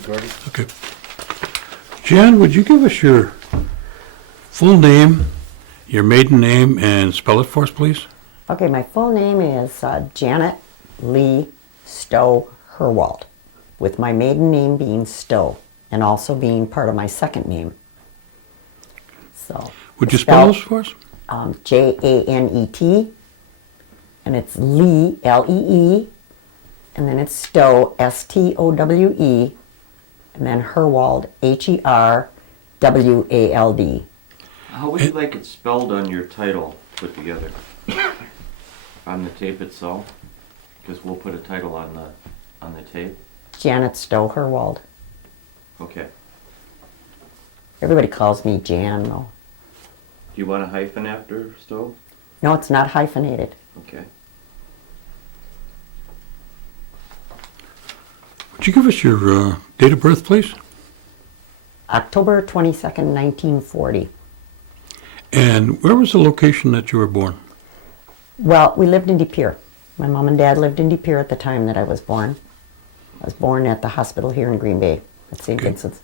recording. Okay. Jan, would you give us your full name, your maiden name, and spell it for us, please? Okay, my full name is Janet Lee Stowe Herwald, with my maiden name being Stowe, and also being part of my second name. So, Would you spell those for us? Janet, and it's Lee, Lee, and then it's Stowe, Stowe, and then Herwald, Herwald. How would you like it spelled on your title put together? On the tape itself? Because we'll put a title on the tape. Janet Stowe Herwald. Okay. Everybody calls me Jan, though. Do you want a hyphen after Stowe? No, it's not hyphenated. Okay. Would you give us your date of birth, please? October 22nd, 1940. And where was the location that you were born? Well, we lived in De Pere. My mom and dad lived in De Pere at the time that I was born. I was born at the hospital here in Green Bay at St. Vincent's.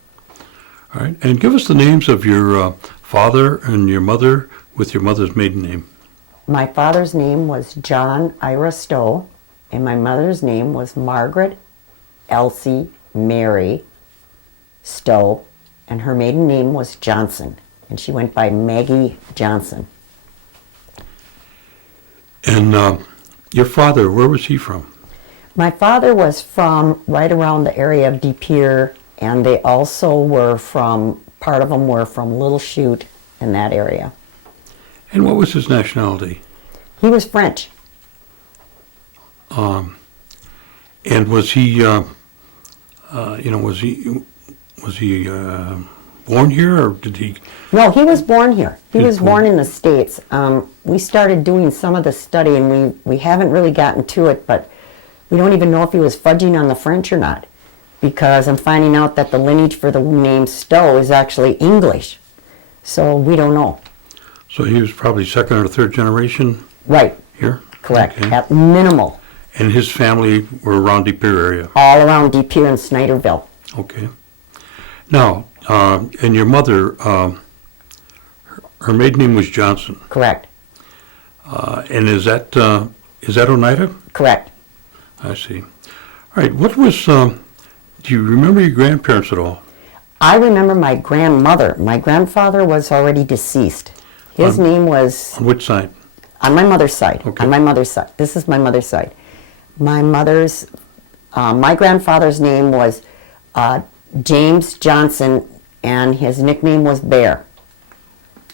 All right. And give us the names of your father and your mother with your mother's maiden name. My father's name was John Ira Stowe, and my mother's name was Margaret Elsie Mary Stowe, and her maiden name was Johnson, and she went by Maggie Johnson. And your father, where was he from? My father was from right around the area of De Pere, and they also were from, part of them were from Little Chute in that area. And what was his nationality? He was French. And was he, was he born here, or did he? No, he was born here. He was born born in the States. We started doing some of the study, and we haven't really gotten to it, but we don't even know if he was fudging on the French or not, because I'm finding out that the lineage for the name Stowe is actually English. So we don't know. So he was probably second or third generation? Right. Here? Correct. Okay. At minimal. And his family were around De Pere area? All around De Pere and Snyderville. Okay. Now, and your mother, her maiden name was Johnson. Correct. And is that Oneida? Correct. I see. All right. What was, do you remember your grandparents at all? I remember my grandmother. My grandfather was already deceased. His name was... On which side? On my mother's side. Okay. On my mother's side. This is my mother's side. My grandfather's name was James Johnson, and his nickname was Bear.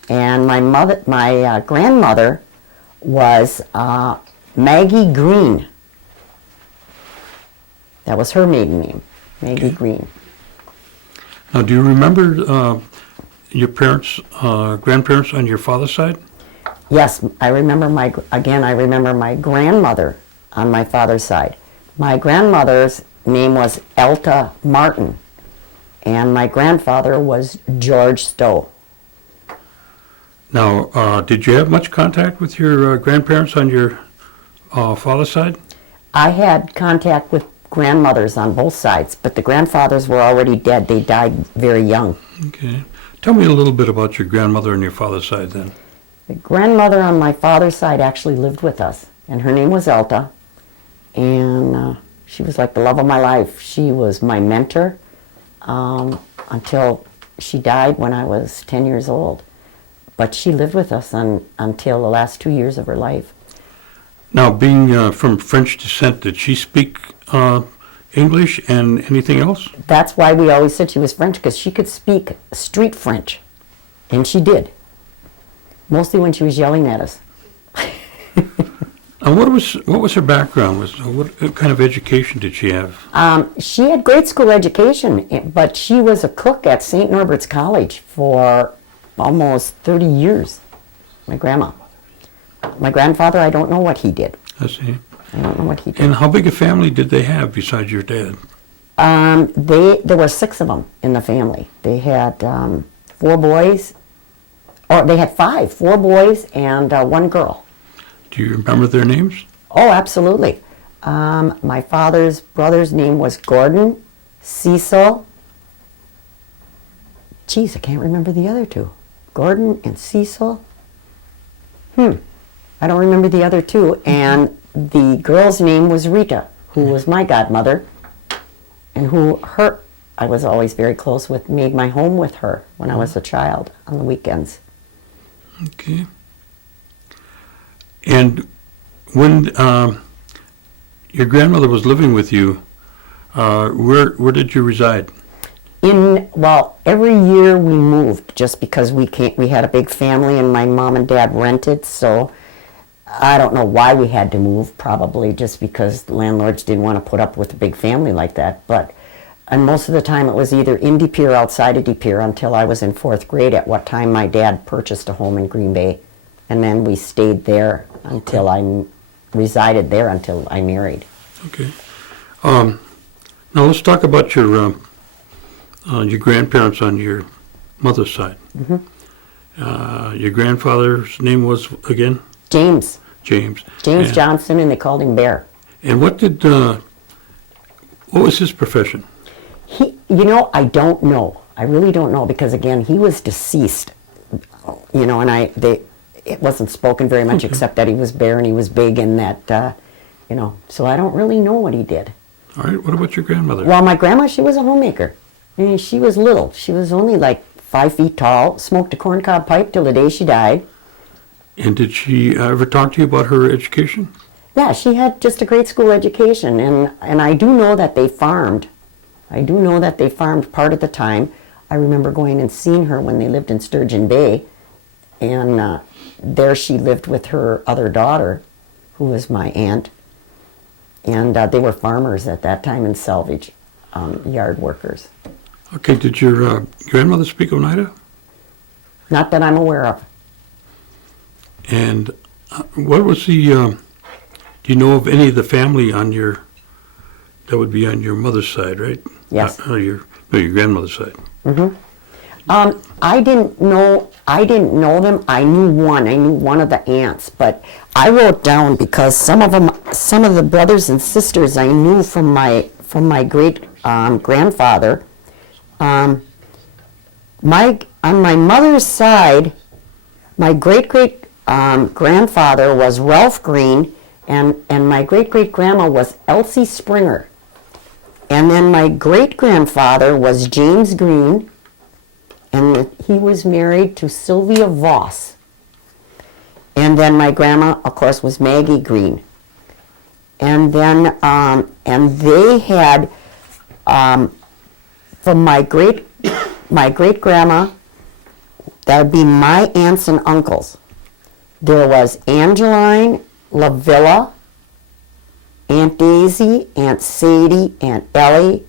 And my grandmother was Maggie Green. That was her maiden name, Maggie Green. Now, do you remember your grandparents on your father's side? Yes, I remember my grandmother on my father's side. My grandmother's name was Elta Martin, and my grandfather was George Stowe. Now, did you have much contact with your grandparents on your father's side? I had contact with grandmothers on both sides, but the grandfathers were already dead. They died very young. Okay. Tell me a little bit about your grandmother on your father's side then. The grandmother on my father's side actually lived with us, and her name was Elta, and she was like the love of my life. She was my mentor until she died when I was 10 years old. But she lived with us until the last 2 years of her life. Now, being from French descent, did she speak English and anything else? That's why we always said she was French, because she could speak street French, and she did. Mostly when she was yelling at us. And what was her background? What kind of education did she have? She had grade school education, but she was a cook at St. Norbert's College for almost 30 years. My grandma. My grandfather, I don't know what he did. I see. I don't know what he did. And how big a family did they have besides your dad? There were 6 of them in the family. They had 4 boys, or they had 4 boys and 1 girl. Do you remember their names? Oh, absolutely. My father's brother's name was Gordon, Cecil, Geez, I can't remember the other two. Gordon and Cecil. I don't remember the other two. And the girl's name was Rita, who was my godmother, and I was always very close with, made my home with her when I was a child on the weekends. Okay. And when your grandmother was living with you, where did you reside? Well, every year we moved just because we had a big family and my mom and dad rented, so I don't know why we had to move, probably just because landlords didn't want to put up with a big family like that. And most of the time it was either in De Pere or outside of De Pere until I was in 4th grade, at what time my dad purchased a home in Green Bay. And then we stayed there until resided there until I married. Okay. Now let's talk about your grandparents on your mother's side. Your grandfather's name was, again? James. James. James Johnson, and they called him Bear. And what was his profession? I don't know. I really don't know, because again, he was deceased. And it wasn't spoken very much, except that he was Bear and he was big, and that, so I don't really know what he did. All right, what about your grandmother? Well, my grandma, she was a homemaker. I mean, she was little. She was only like 5 feet tall, smoked a corncob pipe till the day she died. And did she ever talk to you about her education? Yeah, she had just a grade school education, and I do know that they farmed. I do know that they farmed part of the time. I remember going and seeing her when they lived in Sturgeon Bay, and there she lived with her other daughter, who was my aunt, and they were farmers at that time and salvage yard workers. Okay, did your grandmother speak Oneida? Not that I'm aware of. And what was the, do you know of any of the family that would be on your mother's side, right? Yes. Your grandmother's side. I didn't know them. I knew one of the aunts, but I wrote down, because some of the brothers and sisters I knew from my great grandfather. On my mother's side, my great grandfather was Ralph Green, and my great grandma was Elsie Springer. And then my great grandfather was James Green, and he was married to Sylvia Voss. And then my grandma, of course, was Maggie Green. And then and they had from my great grandma, that would be my aunts and uncles. There was Angeline, Lavilla, Aunt Daisy, Aunt Sadie, Aunt Ellie,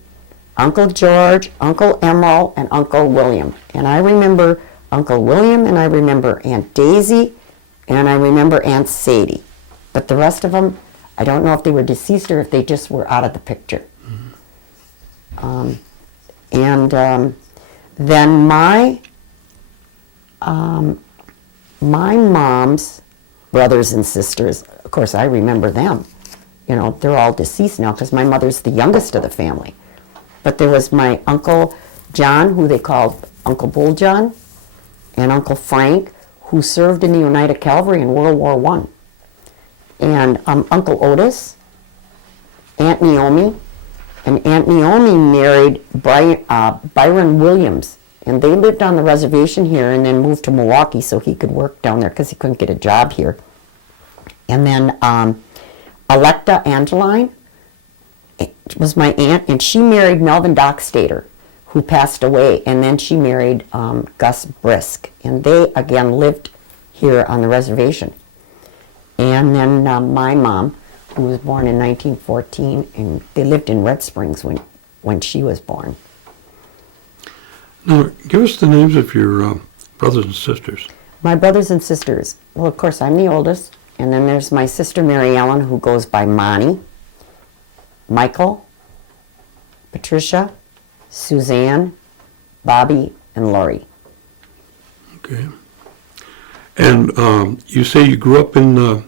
Uncle George, Uncle Emerald, and Uncle William. And I remember Uncle William, and I remember Aunt Daisy, and I remember Aunt Sadie. But the rest of them, I don't know if they were deceased or if they just were out of the picture. Then my mom's brothers and sisters, of course, I remember them. They're all deceased now because my mother's the youngest of the family. But there was my Uncle John, who they called Uncle Bull John, and Uncle Frank, who served in the Oneida Cavalry in World War I. And Uncle Otis, Aunt Naomi, and Aunt Naomi married Byron Williams. And they lived on the reservation here and then moved to Milwaukee so he could work down there because he couldn't get a job here. And then Electa Angeline was my aunt, and she married Melvin Dockstader, who passed away. And then she married Gus Brisk. And they, again, lived here on the reservation. And then my mom, who was born in 1914, and they lived in Red Springs when she was born. Now, give us the names of your brothers and sisters. My brothers and sisters. Well, of course, I'm the oldest. And then there's my sister Mary Ellen, who goes by Monty, Michael, Patricia, Suzanne, Bobby, and Lori. Okay. And you say you grew up in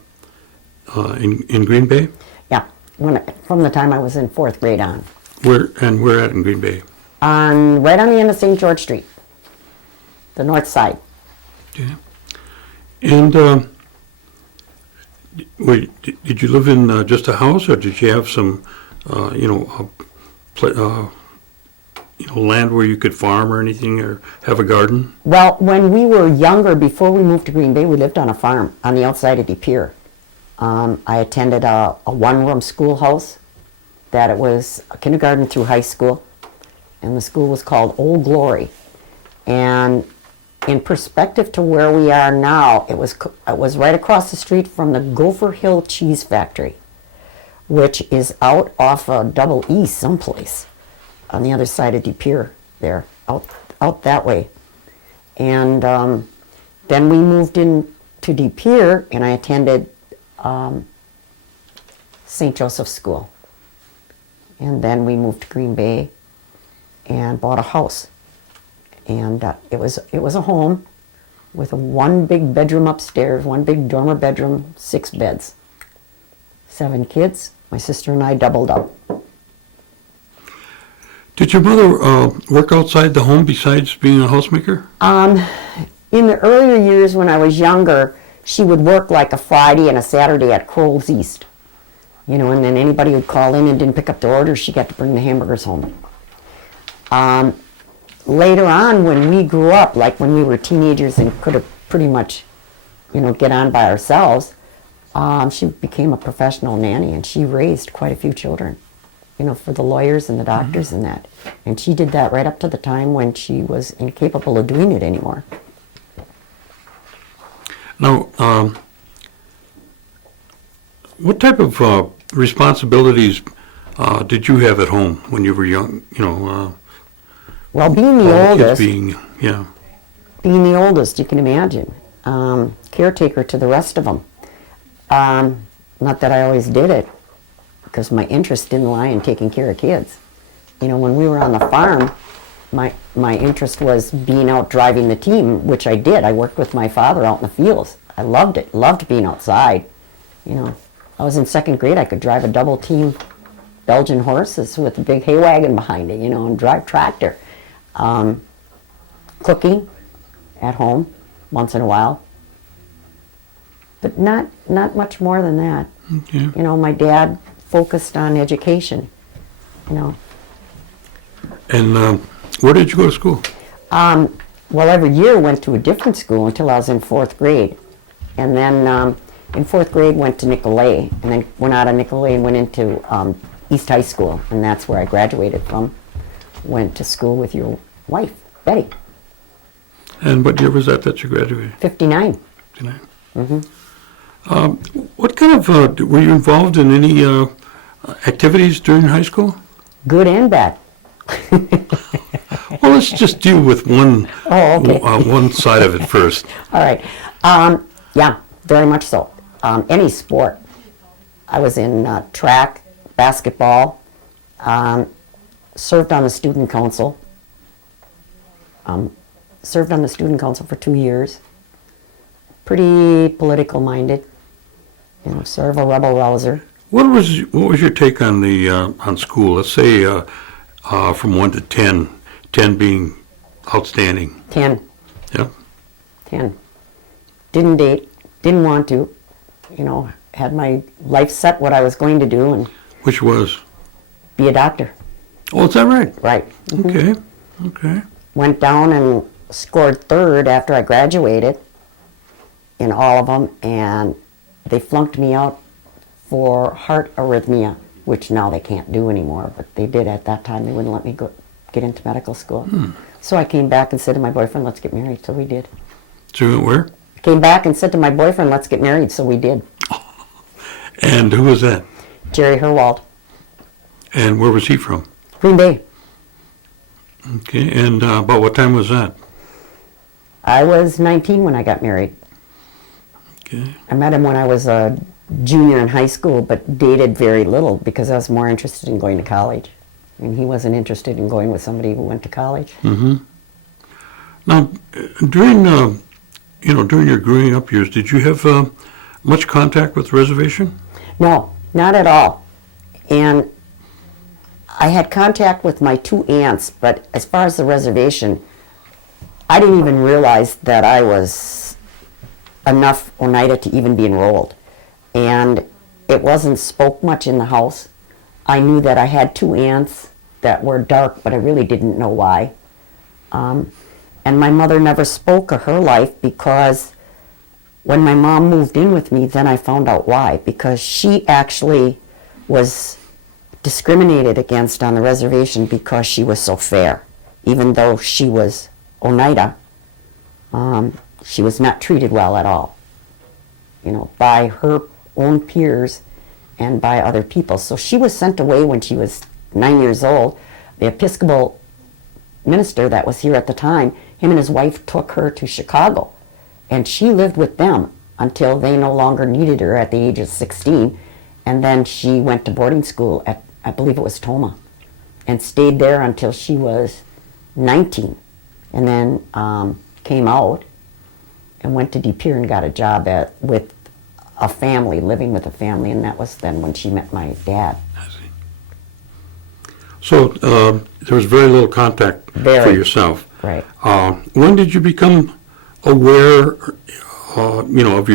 Green Bay? Yeah, from the time I was in 4th grade on. Where at in Green Bay? Right on the end of St. George Street. the north side. Okay. And did you live in just a house, or did you have some, land where you could farm or anything, or have a garden? Well, when we were younger, before we moved to Green Bay, we lived on a farm on the outside of De Pere. I attended a one-room schoolhouse that it was a kindergarten through high school, and the school was called Old Glory. And in perspective to where we are now, it was right across the street from the Gopher Hill Cheese Factory, which is out off of Double East someplace on the other side of De Pere there, out that way. And then we moved in to De Pere, and I attended St. Joseph's School. And then we moved to Green Bay and bought a house. And it was a home with one big bedroom upstairs, one big dormer bedroom, 6 beds. 7 kids. My sister and I doubled up. Did your mother work outside the home besides being a housemaker? In the earlier years when I was younger, she would work like a Friday and a Saturday at Kroll's East. And then anybody would call in and didn't pick up the order, she got to bring the hamburgers home. Later on, when we grew up, like when we were teenagers and could have pretty much, get on by ourselves, she became a professional nanny, and she raised quite a few children, for the lawyers and the doctors and that. And she did that right up to the time when she was incapable of doing it anymore. Now, what type of responsibilities did you have at home when you were young? Well, being the oldest, being the oldest, you can imagine, caretaker to the rest of them. Not that I always did it, because my interest didn't lie in taking care of kids. When we were on the farm, my interest was being out driving the team, which I did. I worked with my father out in the fields. I loved it, loved being outside. I was in 2nd grade, I could drive a double team Belgian horses with a big hay wagon behind it, and drive tractor. Cooking at home once in a while, but not much more than that. Okay. My dad focused on education. And where did you go to school? Well, every year went to a different school until I was in 4th grade, and then in 4th grade went to Nicolay, and then went out of Nicolay and went into East High School, and that's where I graduated from. Went to school with your wife, Betty. And what year was that you graduated? 59. 59. Mm-hmm. What kind of, were you involved in any activities during high school? Good and bad. Well, let's just deal with one, Oh, okay. One side of it first. All right. Yeah, very much so. Any sport. I was in track, basketball, served on the student council. Served on the student council for 2 years. Pretty political minded. Sort of a rebel rouser. What was your take on the on school? Let's say from 1 to 10, 10 being outstanding. 10. Yeah. 10. Didn't date. Didn't want to. Had my life set what I was going to do and Which was? be a doctor. Oh, is that right? Right. Mhm. Okay. Went down and scored 3rd after I graduated in all of them, and they flunked me out for heart arrhythmia, which now they can't do anymore, but they did at that time. They wouldn't let me get into medical school. So I came back and said to my boyfriend, let's get married. So we did. So you went where? Came back and said to my boyfriend, let's get married. So we did. And who was that? Jerry Herwald. And where was he from? Green Bay. Okay. And about what time was that? I was 19 when I got married. Okay. I met him when I was a junior in high school, but dated very little because I was more interested in going to college. And he wasn't interested in going with somebody who went to college. Mm-hmm. Now, during your growing up years, did you have much contact with the reservation? No, not at all. And I had contact with my 2 aunts, but as far as the reservation, I didn't even realize that I was enough Oneida to even be enrolled. And it wasn't spoke much in the house. I knew that I had 2 aunts that were dark, but I really didn't know why. And my mother never spoke of her life, because when my mom moved in with me, then I found out why. Because she actually was discriminated against on the reservation because she was so fair. Even though she was Oneida, she was not treated well at all, by her own peers and by other people. So she was sent away when she was 9 years old. The Episcopal minister that was here at the time, him and his wife took her to Chicago, and she lived with them until they no longer needed her at the age of 16. And then she went to boarding school at, I believe it was Toma, and stayed there until she was 19, and then came out and went to De Pere and got a job with a family, living with a family, and that was then when she met my dad. I see. So there was very little contact for yourself. Right. When did you become aware, of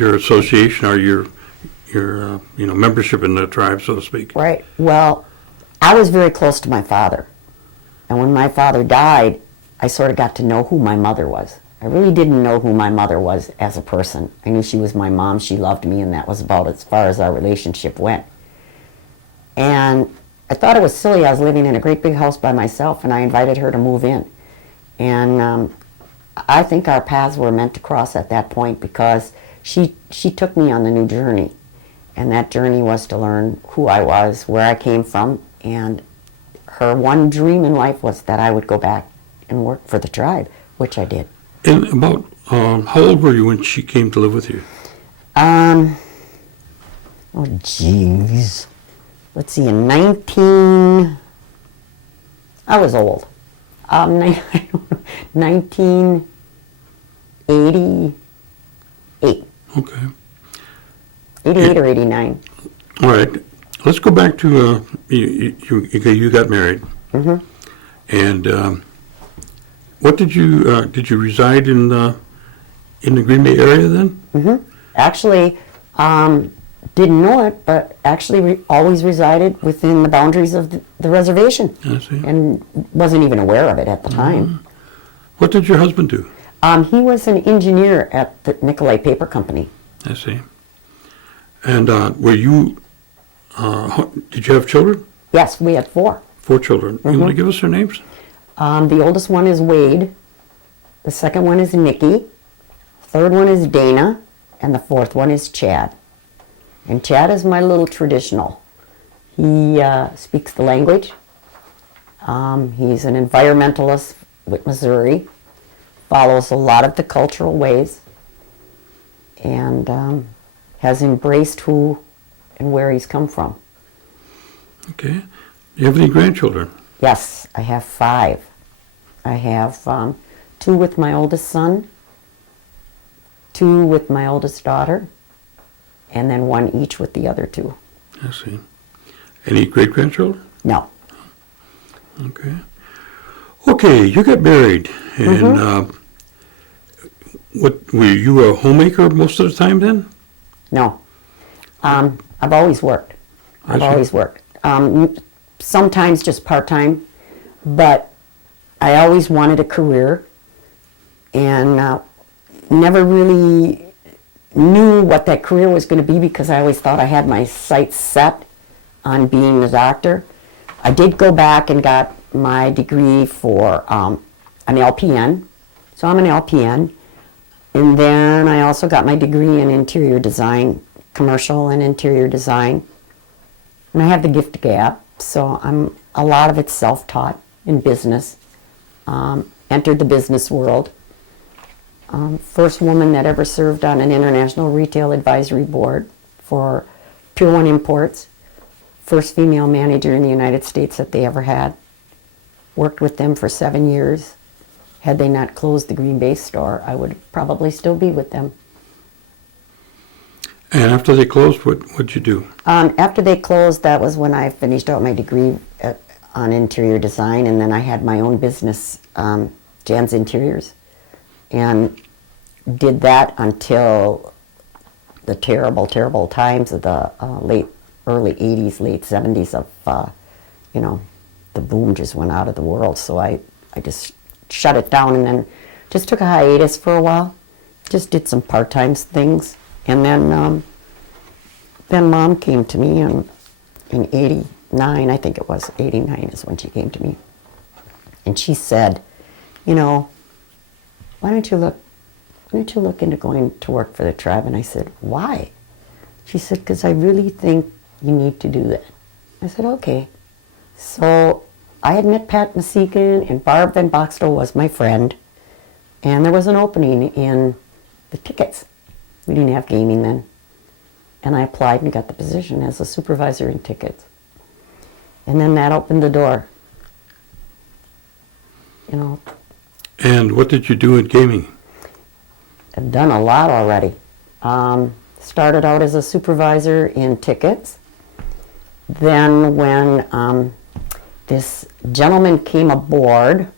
your association or your membership in the tribe, so to speak? Right. Well, I was very close to my father, and when my father died, I sort of got to know who my mother was. I really didn't know who my mother was as a person. I knew she was my mom, she loved me, and that was about as far as our relationship went. And I thought it was silly. I was living in a great big house by myself, and I invited her to move in. And I think our paths were meant to cross at that point, because she took me on the new journey. And that journey was to learn who I was, where I came from, and her one dream in life was that I would go back and work for the tribe, which I did. And about how old were you when she came to live with you? Oh, jeez. Let's see, I was old. 1988. Okay. 88 or 89. All right. Let's go back to you got married. Mm-hmm. And what did you reside in the Green Bay area then? Mm-hmm. Actually, didn't know it, but actually always resided within the boundaries of the reservation. I see. And wasn't even aware of it at the time. What did your husband do? He was an engineer at the Nicolay Paper Company. I see. And were you, did you have children? Yes, we had 4. 4 children. You want to give us their names? The oldest one is Wade. The second one is Nikki. Third one is Dana. And the 4th one is Chad. And Chad is my little traditional. He speaks the language. He's an environmentalist with Missouri. Follows a lot of the cultural ways. And has embraced who and where he's come from. Okay. Do you have any grandchildren? Yes, I have 5. I have 2 with my oldest son, 2 with my oldest daughter, and then 1 each with the other 2. I see. Any great-grandchildren? No. Okay. Okay, you got married, and what were you a homemaker most of the time then? No. I've always worked. I see. Always worked. Sometimes just part-time, but I always wanted a career, and never really knew what that career was going to be, because I always thought I had my sights set on being a doctor. I did go back and got my degree for an LPN, so I'm an LPN, and then I also got my degree in interior design, commercial and interior design, and I have the gift of gab, so a lot of it's self-taught in business. Entered the business world. First woman that ever served on an international retail advisory board for Pure One Imports. First female manager in the United States that they ever had. Worked with them for 7 years. Had they not closed the Green Bay store, I would probably still be with them. And after they closed, what'd you do? After they closed, that was when I finished out my degree on interior design, and then I had my own business, Jan's Interiors, and did that until the terrible, terrible times of the early 80s, late 70s of, the boom just went out of the world. So I just shut it down and then just took a hiatus for a while. Just did some part-time things. And then Mom came to me in 89, I think it was, 89 is when she came to me. And she said, why don't you look into going to work for the tribe? And I said, why? She said, because I really think you need to do that. I said, okay. So I had met Pat Masikin, and Barb Van Boxtel was my friend, and there was an opening in the tickets. We didn't have gaming then. And I applied and got the position as a supervisor in tickets. And then that opened the door. And what did you do in gaming? I've done a lot already. Started out as a supervisor in tickets. Then when this gentleman came aboard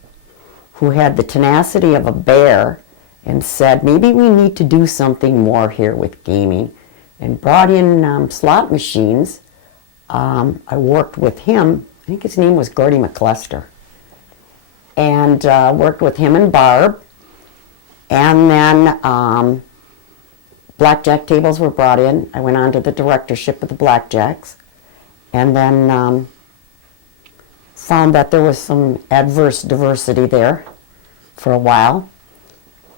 who had the tenacity of a bear and said, maybe we need to do something more here with gaming, and brought in slot machines, I worked with him. I think his name was Gordy McLester. And worked with him and Barb. And then blackjack tables were brought in. I went on to the directorship of the blackjacks. And then found that there was some adverse diversity there for a while.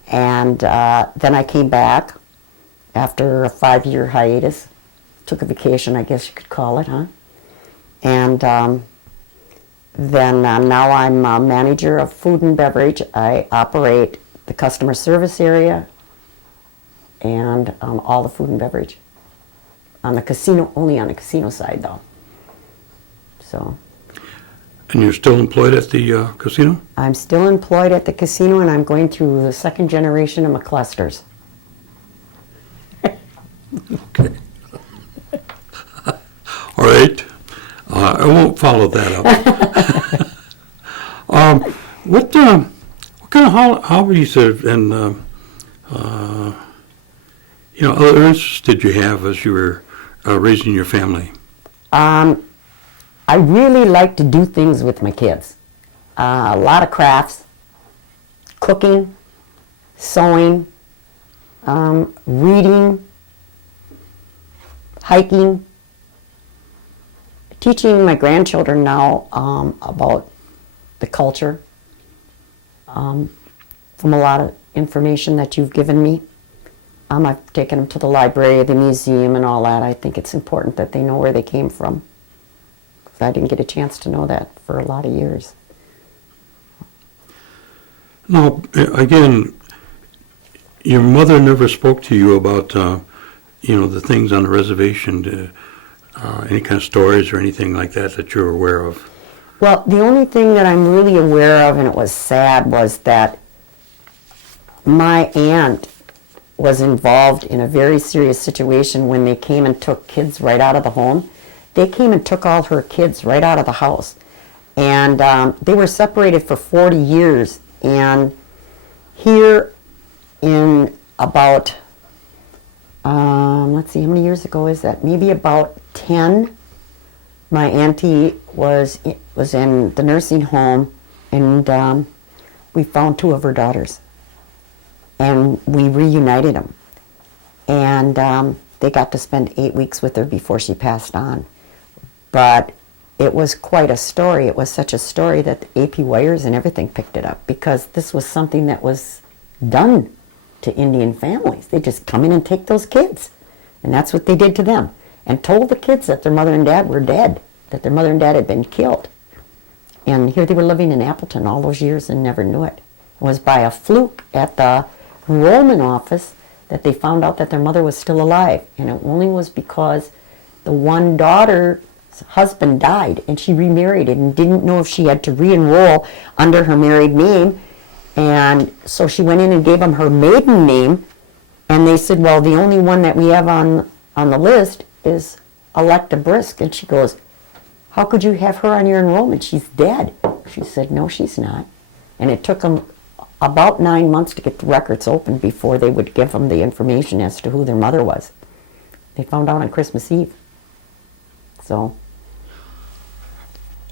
And then I came back after a 5-year hiatus. Took a vacation, I guess you could call it, huh? And then now I'm a manager of food and beverage. I operate the customer service area and all the food and beverage. On the casino, only on the casino side though. So. And you're still employed at the casino? I'm still employed at the casino, and I'm going through the second generation of McLesters. Okay. All right. I won't follow that up. What kind of hobbies and other interests did you have as you were raising your family? I really like to do things with my kids. A lot of crafts, cooking, sewing, reading, hiking, teaching my grandchildren now about the culture from a lot of information that you've given me. I've taken them to the library, the museum, and all that. I think it's important that they know where they came from. I didn't get a chance to know that for a lot of years. Now, again, your mother never spoke to you about, the things on the reservation, any kind of stories or anything like that you're aware of? Well, the only thing that I'm really aware of, and it was sad, was that my aunt was involved in a very serious situation when they came and took kids right out of the home. They came and took all her kids right out of the house. And they were separated for 40 years. And here in about, let's see, how many years ago is that? Maybe about 10, my auntie was in the nursing home, and we found 2 of her daughters. And we reunited them. And they got to spend 8 weeks with her before she passed on. But it was quite a story. It was such a story that the AP Wires and everything picked it up, because this was something that was done to Indian families. They just come in and take those kids. And that's what they did to them. And told the kids that their mother and dad were dead, that their mother and dad had been killed. And here they were living in Appleton all those years and never knew it. It was by a fluke at the enrollment office that they found out that their mother was still alive. And it only was because the one daughter's husband died, and she remarried and didn't know if she had to re-enroll under her married name. And so she went in and gave them her maiden name, and they said, well, the only one that we have on the list is Electa Brisk. And she goes, how could you have her on your enrollment? She's dead. She said, no, she's not. And it took them about 9 months to get the records open before they would give them the information as to who their mother was. They found out on Christmas Eve. So.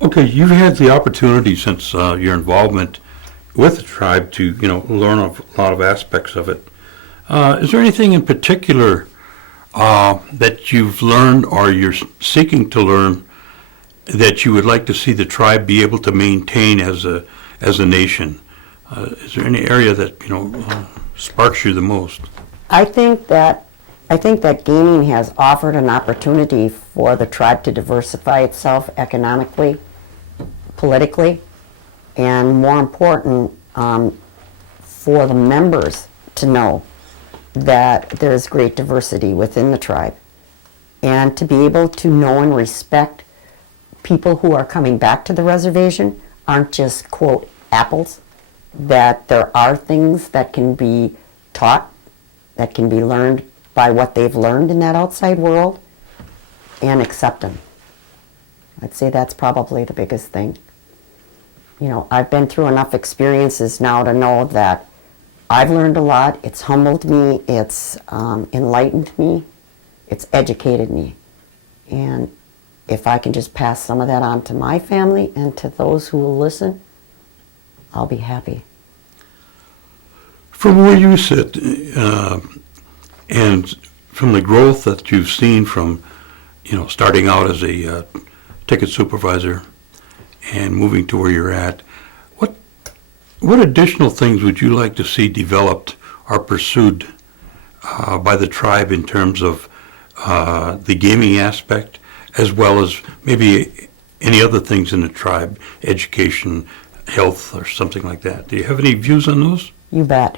Okay, you've had the opportunity since your involvement with the tribe to, learn a lot of aspects of it. Is there anything in particular that you've learned or you're seeking to learn that you would like to see the tribe be able to maintain as a nation? Is there any area that sparks you the most? I think that gaming has offered an opportunity for the tribe to diversify itself economically, politically, and more important, for the members to know that there's great diversity within the tribe, and to be able to know and respect people who are coming back to the reservation aren't just, quote, apples, that there are things that can be taught, that can be learned by what they've learned in that outside world, and accept them. I'd say that's probably the biggest thing. I've been through enough experiences now to know that I've learned a lot. It's humbled me, it's enlightened me, it's educated me. And if I can just pass some of that on to my family and to those who will listen, I'll be happy. From where you sit, and from the growth that you've seen from, starting out as a ticket supervisor and moving to where you're at, what additional things would you like to see developed or pursued by the tribe in terms of the gaming aspect, as well as maybe any other things in the tribe, education, health, or something like that? Do you have any views on those? You bet.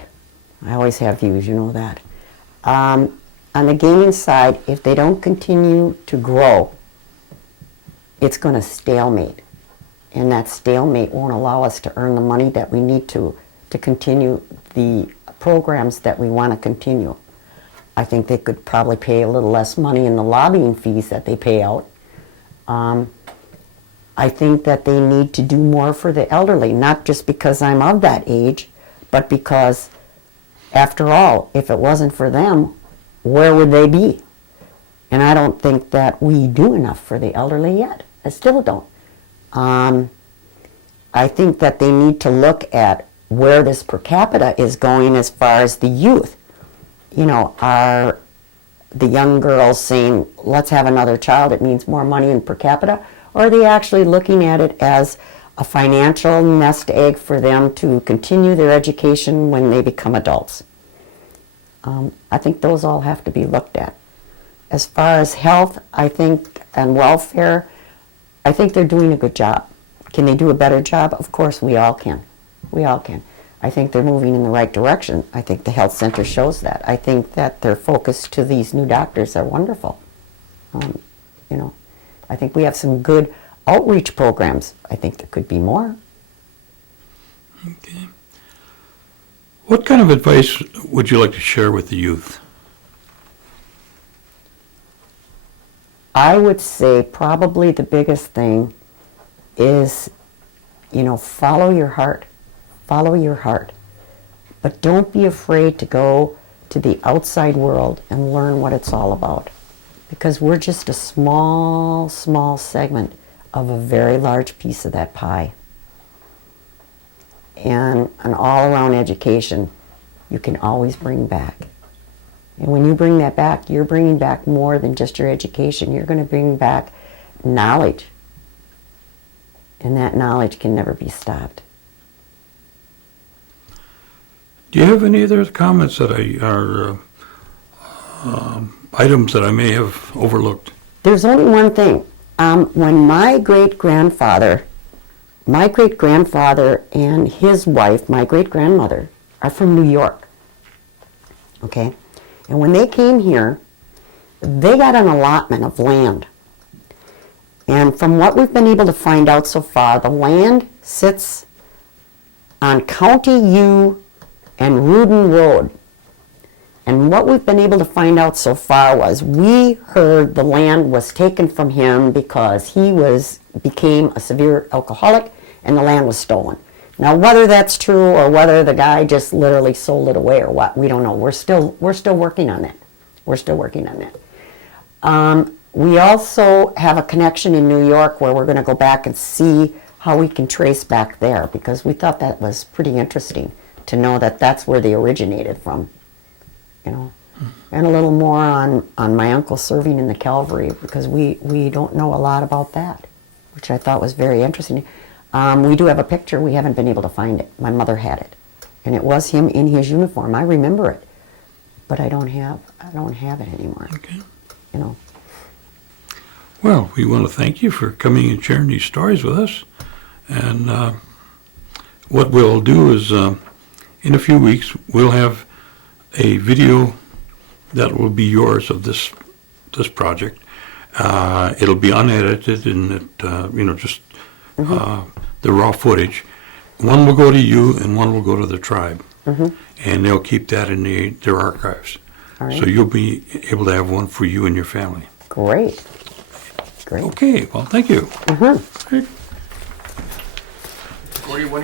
I always have views, you know that. On the gaming side, if they don't continue to grow, it's going to stalemate. And that stalemate won't allow us to earn the money that we need to continue the programs that we want to continue. I think they could probably pay a little less money in the lobbying fees that they pay out. I think that they need to do more for the elderly, not just because I'm of that age, but because, after all, if it wasn't for them, where would they be? And I don't think that we do enough for the elderly yet. I still don't. I think that they need to look at where this per capita is going as far as the youth. Are the young girls saying, let's have another child, it means more money in per capita? Or are they actually looking at it as a financial nest egg for them to continue their education when they become adults? I think those all have to be looked at. As far as health, I think, and welfare, I think they're doing a good job. Can they do a better job? Of course, we all can. We all can. I think they're moving in the right direction. I think the health center shows that. I think that their focus to these new doctors are wonderful. I think we have some good outreach programs. I think there could be more. Okay. What kind of advice would you like to share with the youth? I would say probably the biggest thing is, follow your heart. Follow your heart. But don't be afraid to go to the outside world and learn what it's all about. Because we're just a small, small segment of a very large piece of that pie. And an all-around education you can always bring back. And when you bring that back, you're bringing back more than just your education. You're going to bring back knowledge. And that knowledge can never be stopped. Do you have any other comments that are items that I may have overlooked? There's only one thing. When my great-grandfather and his wife, my great-grandmother, are from New York. Okay? And when they came here, they got an allotment of land. And from what we've been able to find out so far, the land sits on County U and Rudin Road. And what we've been able to find out so far was we heard the land was taken from him because he became a severe alcoholic and the land was stolen. Now, whether that's true or whether the guy just literally sold it away or what, we don't know. We're still working on that. We're still working on that. We also have a connection in New York where we're going to go back and see how we can trace back there, because we thought that was pretty interesting to know that that's where they originated from, you know. And a little more on my uncle serving in the Calvary, because we don't know a lot about that, which I thought was very interesting. We do have a picture. We haven't been able to find it. My mother had it, and it was him in his uniform. I remember it, but I don't have it anymore. Okay. You know. Well, we want to thank you for coming and sharing these stories with us. And what we'll do is, in a few weeks, we'll have a video that will be yours of this project. It'll be unedited and just the raw footage. One will go to you and one will go to the tribe, and they'll keep that in their archives. All right. So you'll be able to have one for you and your family. Great. Great. Okay. Well, thank you. Mm-hmm. What do you